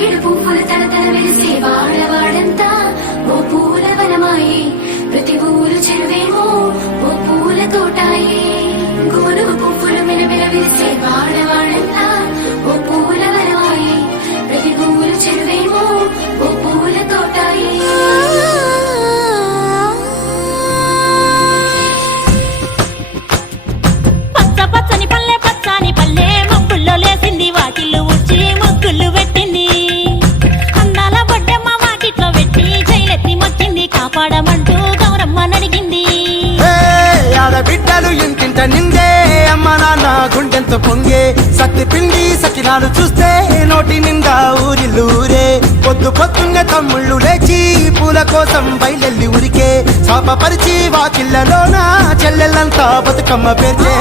తంగిడు పువ్వుల తలతల వెలిసే వాడవాడంతా ఓ పూల వనమాయే ప్రతి ఊరు చెరువేమో ఓ పూల తోటాయే గునుగు పువ్వులు మెలమెల వెలిసే వాడవాడంతా ఓ పూల వనమాయే ప్రతి ఊరు చెరువేమో ఓ పూల తోటాయే పచ్చని పల్లె పచ్చని పల్లె మబ్బుల్లో లేసింది వాకిళ్ళు ఊడ్చి ముగ్గులు పెట్టింది అందాల బొడ్డమ్మ వాకిట్లో పెట్టి జైలెత్తి మొచ్చింది కాపాడమంటూ గౌరమ్మ నడిగింది ఆడబిడ్డలు ఇంటింట నిందే అమ్మ నాన్న గుండెంతో పొంగే సత్తి పిండి సకినాలు చూస్తే నోటి నిండా ఊరిల్లూరే పొద్దున్నే తమ్ముళ్ళు లేచి పూల కోసం బయలెల్లి ఉరికే శాపపరిచి వాకిళ్ళలోన చెల్లెళ్ళంతా బతుకమ్మ పేర్చే